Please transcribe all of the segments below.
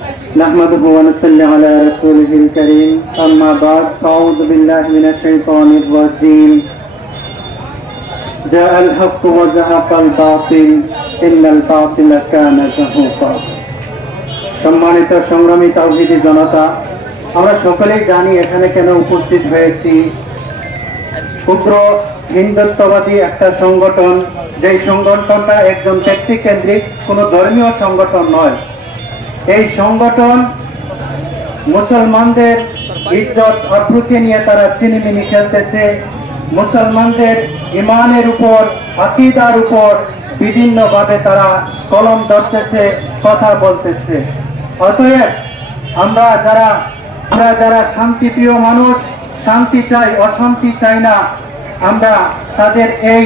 نحمده ونصلي على رسوله الكريم أما بعد أعوذ بالله من الشيطان الرجيم جاء الحق وزهق الباطل إن الباطل كان زهوقا। সম্মানিত সংগ্রামী তাওহীদি জনতা, আমরা সকলেই জানি এখানে কেন উপস্থিত হয়েছি। ক্ষুদ্র হিন্দুত্ববাদী একটা সংগঠন, যেই সংগঠনটা একজন ব্যক্তি কেন্দ্রিক কোনো ধর্মীয় সংগঠন নয়। এই সংগঠন মুসলমানদের ইজ্জত আবরুকে নিয়ে তারা ছিনিমিনি খেলতেছে, মুসলমানদের ইমানের উপর, আকীদার উপর বিভিন্নভাবে তারা কলম ধরতেছে, কথা বলতেছে। অতএব আমরা যারা শান্তিপ্রিয় মানুষ, শান্তি চাই, অশান্তি চাই না, আমরা তাদের এই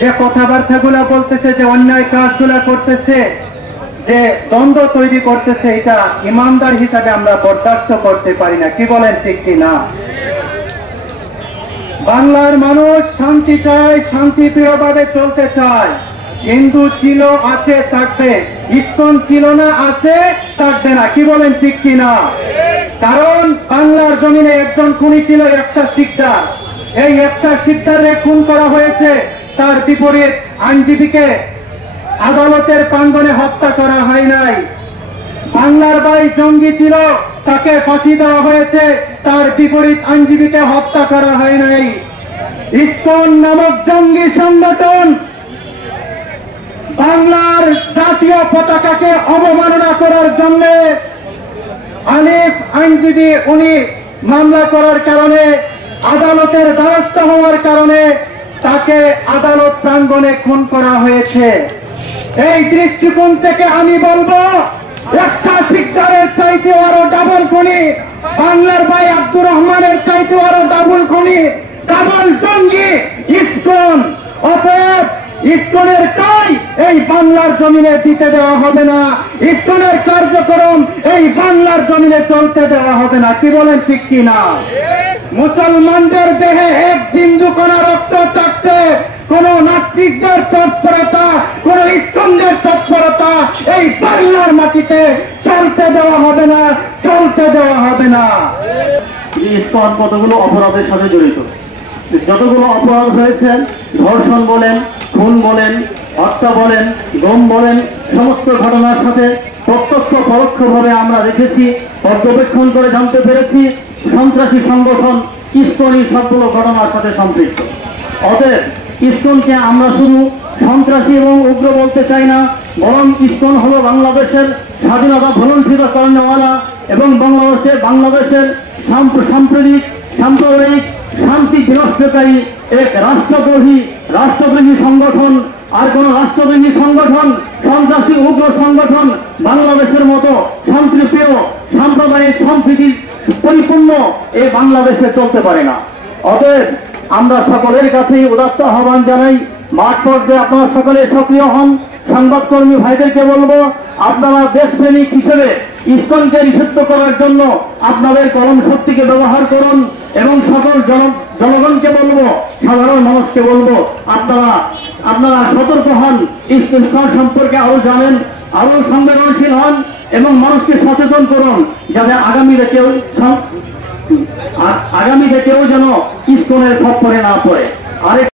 যে কথাবার্তাগুলো বলতেছে, যে অন্যায় কাজগুলো করতেছে, যে দ্বন্দ্ব তৈরি করতেছে, এটা ইমানদার হিসাবে আমরা বরদাস্ত করতে পারি না। কি বলেন, ঠিক কি না? বাংলার মানুষ শান্তি চায়, শান্তিপ্রিয়ভাবে চলতে চায়। হিন্দু ছিল, আছে, থাকবে। ইসকন ছিল না, আছে, থাকবে না। কি বলেন, ঠিক কি না? কারণ বাংলার জমিনে একজন খুনি ছিল, একশা শিকদার। এই একশা শিকদারে খুন করা হয়েছে, তার বিপরীত আইনজীবীকে আদালতের প্রাঙ্গণে হত্যা করা হয় নাই। বাংলার ভাই জঙ্গি ছিল, তাকে ফাঁসি দেওয়া হয়েছে, তার বিপরীত আইনজীবীকে হত্যা করা হয় নাই। ইসকন নামক জঙ্গি সংগঠন বাংলার জাতীয় পতাকাকে অবমাননা করার জন্য আলিফ আইনজীবী, উনি মামলা করার কারণে, আদালতের দ্বারস্থ হওয়ার কারণে তাকে আদালত প্রাঙ্গণে খুন করা হয়েছে। এই দৃষ্টিকোণ থেকে আমি বলবো, একশা শিকদারের চাইতে আরো ডাবল খুনি, বাংলার ভাই আব্দুর রহমানের চাইতে আরো ডাবল খুনি, ডাবল জঙ্গি ইসকন। অতএব ইসকনের কাজ এই বাংলার জমিনে দিতে দেওয়া হবে না, ইসকনের কার্যক্রম এই বাংলার জমিনে চলতে দেওয়া হবে না। কি বলেন, ঠিক কি না? মুসলমানদের দেহে এক বিন্দু কোনো রক্ত থাকতে কোন নাস্তিকদের তৎপরতা, কোন ইসকনদের তৎপরতা এই বাংলার মাটিতে চলতে দেওয়া হবে না, চলতে দেওয়া হবে না। ইসকন কতগুলো অপরাধের সাথে জড়িত। যতগুলো অপরাধ হয়েছে, ধর্ষণ বলেন, খুন বলেন, হত্যা বলেন, গম বলেন, সমস্ত ঘটনার সাথে প্রত্যক্ষ পরোক্ষভাবে আমরা দেখেছি, পর্যবেক্ষণ করে জানতে পেরেছি সন্ত্রাসী সংগঠন ইসকনই সবগুলো ঘটনার সাথে সম্পৃক্ত। অতএব ইসকনকে আমরা শুধু সন্ত্রাসী এবং উগ্র বলতে চাই না, বরং ইসকন হলো বাংলাদেশের স্বাধীনতা ভলন্টিয়ারওয়ালা এবং বাংলাদেশের সাম্প্রদায়িক শান্তি বিনষ্টকারী এক রাষ্ট্রদ্রোহী সংগঠন। আর কোন রাষ্ট্রদ্রোহী সংগঠন, সন্ত্রাসী উগ্র সংগঠন বাংলাদেশের মতো শান্তিপ্রিয় সাম্প্রদায়িক সম্প্রীতি পরিপূর্ণ এই বাংলাদেশে চলতে পারে না। অতএব আমরা সকলের কাছেই উদাত্ত আহ্বান জানাই, মাঠ পর্যায়ে আপনারা সকলে সক্রিয় হন। সংবাদকর্মী ভাইদেরকে বলবো, আপনারা দেশপ্রেমিক হিসেবে ইসকনকে নিষিদ্ধ করার জন্য আপনাদের কলম শক্তিকে ব্যবহার করুন এবং সকল জনগণকে বলবো, সাধারণ মানুষকে বলবো, আপনারা সতর্ক হন, ইসকন সম্পর্কে আরো জানেন, আরো সংবেদনশীল হন এবং মানুষকে সচেতন করুন, যাতে আগামীতে কেউ যেন ইসকনের খপ্পরে না পড়ে।